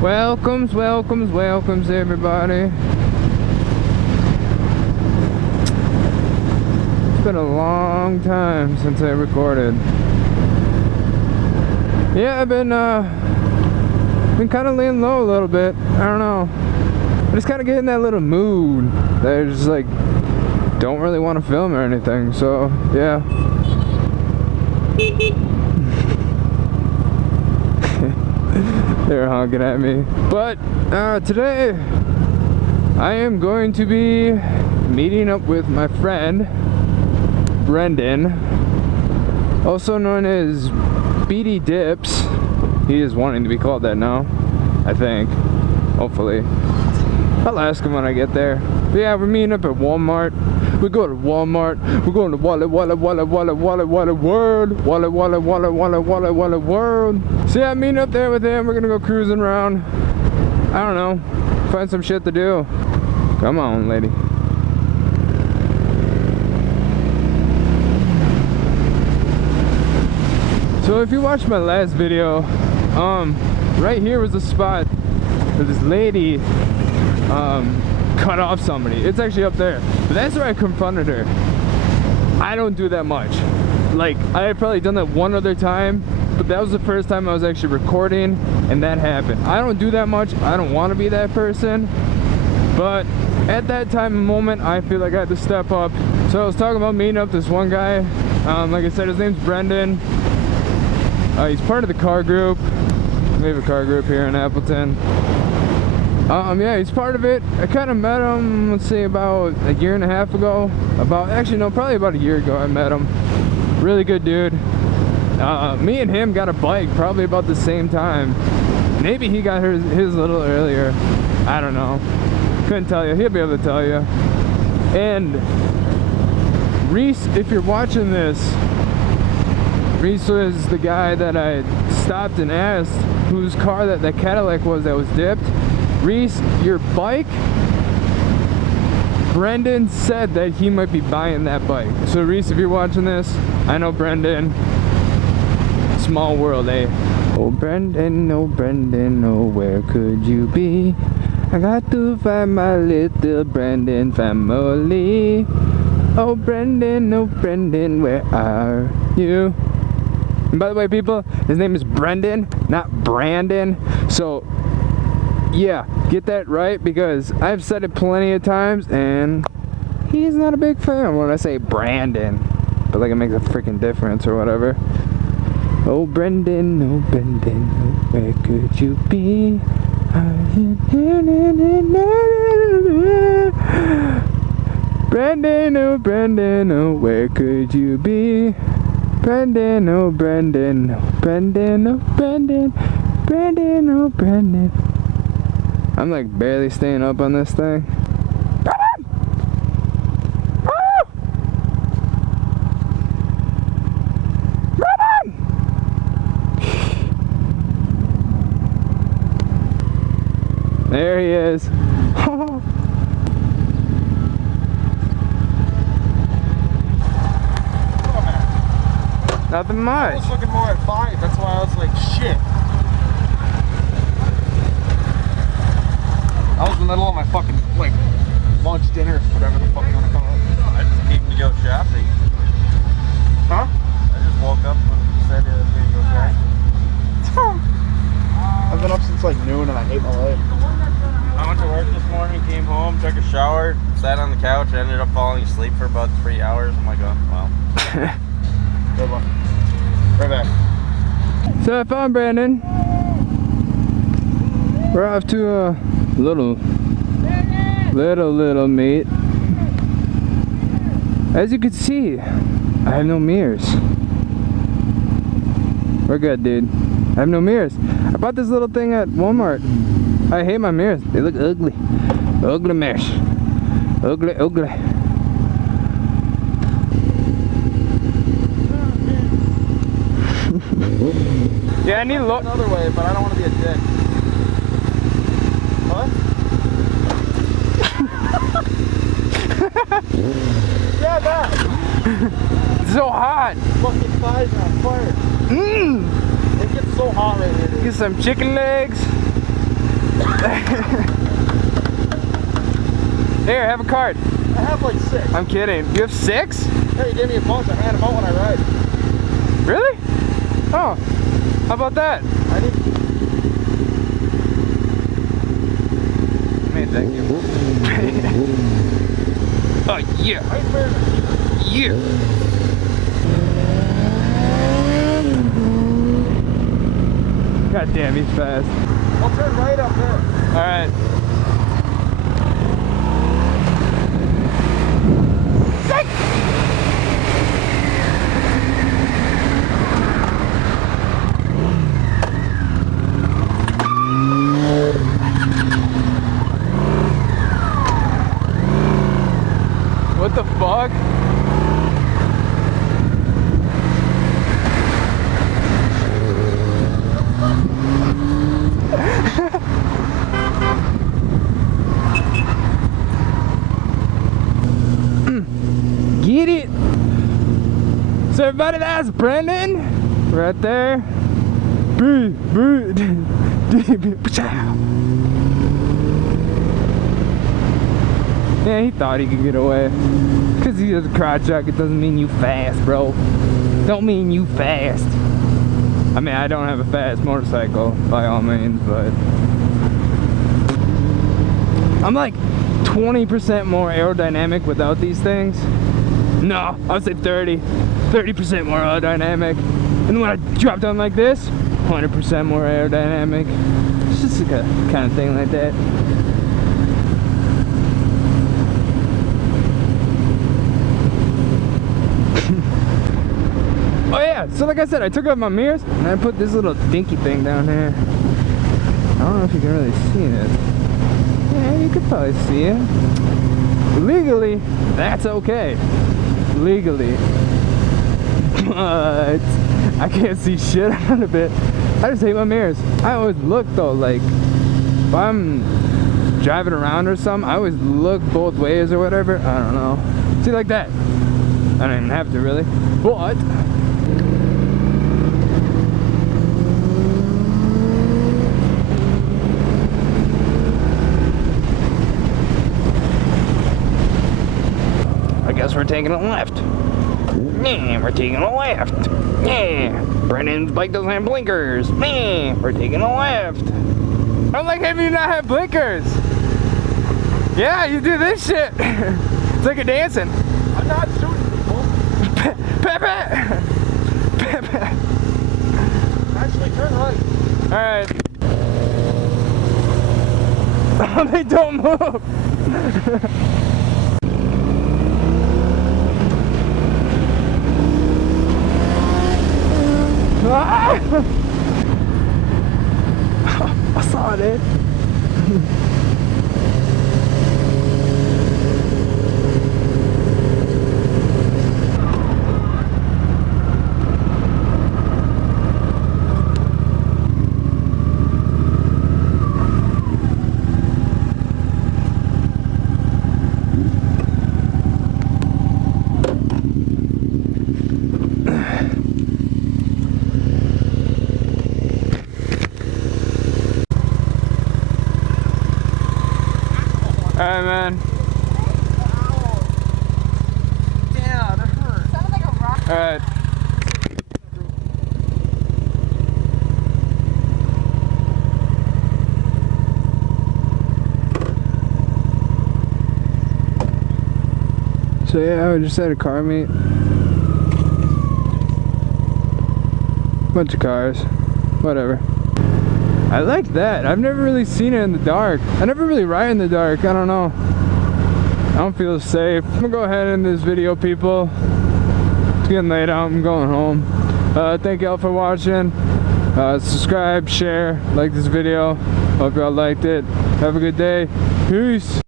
Welcomes, welcomes, welcomes, everybody. It's been a long time since I recorded. Yeah, I've been kind of laying low a little bit. I don't know. I just kind of get in that little mood that I just like don't really want to film or anything. So yeah. They're honking at me. But today I am going to be meeting up with my friend Brendon, also known as BD Dips. He is wanting to be called that now, I think. Hopefully. I'll ask him when I get there. But yeah, we're meeting up at Walmart. We go to Walmart. We're going to Walla World. So yeah, I'm meeting up there with him. We're gonna go cruising around. I don't know. Find some shit to do. Come on, lady. So if you watched my last video, right here was a spot where this lady cut off somebody. It's actually up there, but that's where I confronted her. I don't do that much. Like, I had probably done that one other time, but that was the first time I was actually recording and that happened. I don't do that much. I don't want to be that person, but at that time and moment I feel like I had to step up. So I was talking about meeting up this one guy. Like I said, his name's Brendon. He's part of the car group. We have a car group here in Appleton. Yeah, he's part of it. I kind of met him, let's say, about a year and a half ago. Probably about a year ago I met him. Really good dude. Me and him got a bike probably about the same time. Maybe he got his a little earlier. I don't know. Couldn't tell you. He'll be able to tell you. And Reese, if you're watching this, Reese was the guy that I stopped and asked whose car that Cadillac was that was dipped. Reese, your bike, Brendon said that he might be buying that bike. So Reese, if you're watching this, I know Brendon. Small world, eh? Oh Brendon, oh where could you be? I got to find my little Brendon family. Oh Brendon, where are you? And by the way, people, his name is Brendon, not Brandon. So yeah, get that right, because I've said it plenty of times and he's not a big fan when I say Brandon, but like it makes a freaking difference or whatever. Oh Brendon, where could you be? Brendon, where could you be? Brendon, oh Brendon, Brendon. I'm like barely staying up on this thing. There he is. Nothing much. I was looking more at 5, that's why I was like, shit. I was in the middle of my fucking, like, lunch, dinner, whatever the fuck you want to call it. I just came to go shopping. Huh? I just woke up and said we to go shopping. I've been up since like noon and I hate my life. I went to work this morning, came home, took a shower, sat on the couch, I ended up falling asleep for about 3 hours. I'm like, oh, well. Good one. Right back. So I found Brendon. We're off to a little meet. As you can see, I have no mirrors. We're good, dude. I have no mirrors. I bought this little thing at Walmart. I hate my mirrors. They look ugly. Ugly mirrors. Ugly. Yeah, I need to look another way, but I don't want to be a dick. What? Yeah, that. It's so hot. Fucking thighs are on fire. It gets so hot right here, dude. Get some chicken legs. Here, have a card. I have like 6. I'm kidding. You have 6? Hey, you gave me a bunch. I hand them out when I ride. Really? Oh, how about that? I need. Man, thank you. Oh, yeah. Yeah. God damn, he's fast. I'll turn right up there. All right. What the fuck? Get it! So everybody, that's Brendon right there. Yeah, he thought he could get away. Cause he has a crotch jack, it doesn't mean you fast, bro. Don't mean you fast. I mean, I don't have a fast motorcycle by all means, but I'm like 20% more aerodynamic without these things. No, I would say 30% more aerodynamic. And then when I drop down like this, 100% more aerodynamic. It's just like a kind of thing like that. Oh yeah, so like I said, I took off my mirrors and I put this little dinky thing down here. I don't know if you can really see it. Yeah, you could probably see it. Legally, that's okay. Legally. But I can't see shit out of it. I just hate my mirrors. I always look though, like if I'm driving around or something, I always look both ways or whatever. I don't know. See, like that. I don't even have to really. But I guess we're taking a left. Yeah, we're taking a left. Yeah, Brendon's bike doesn't have blinkers. Yeah, we're taking a left. I'm like, how do you not have blinkers? Yeah, you do this shit. It's like a dancing. I'm not shooting people. Pepe! Pepe! Actually, turn right. Alright. Oh, they don't move! Ah! I saw it. Alright, man. Yeah, that hurt. Sounded like a rock. Alright. So yeah, I just had a car meet. Bunch of cars. Whatever. I like that. I've never really seen it in the dark. I never really ride in the dark. I don't know. I don't feel safe. I'm gonna go ahead and end this video, people. It's getting late out. I'm going home. Thank y'all for watching. Subscribe, share, like this video. Hope y'all liked it. Have a good day. Peace.